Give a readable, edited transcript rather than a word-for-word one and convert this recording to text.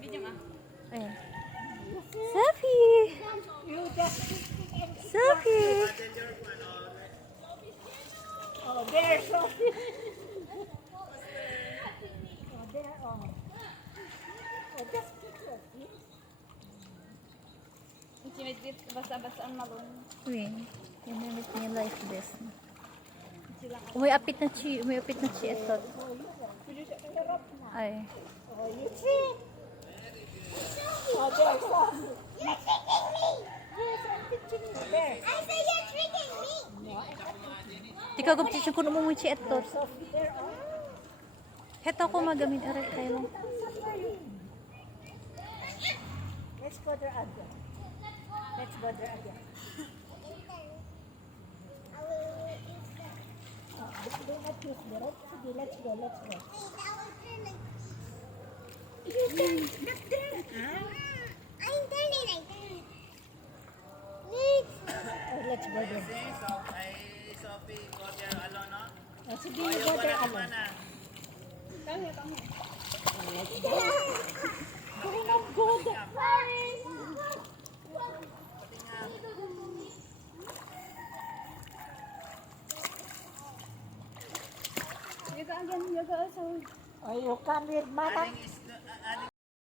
Video ah. Ayan. Sophie! Sophie! Oh, there, Sophie. Oh, there, oh. Oh, just keep Sophie. Intimate basa-basaan malun. Wait. Ginamit niya like this. Umiapit na chi. Umiapit na chi ito. Ay. Oh, you see? Oh, there, Sophie. You're tricking me! Yes, I'm teaching you. There. I say you're tricking me! Di ka gupit siya kung mo chi ito. Sophie, there, oh. Heto ko magamit aray kayo. Let's go there again. Let's go there again. Do not use the rope. Sige, let's go, let's go. You turn, not there. I'm turning like that. Let's. Oh, let's go there. Sophie, go there alone, no? Oh, sige, you go there alone. Tangya, tangya. Do not go there. Yaga again, yaga. So, Oh, you come with mama. Aling is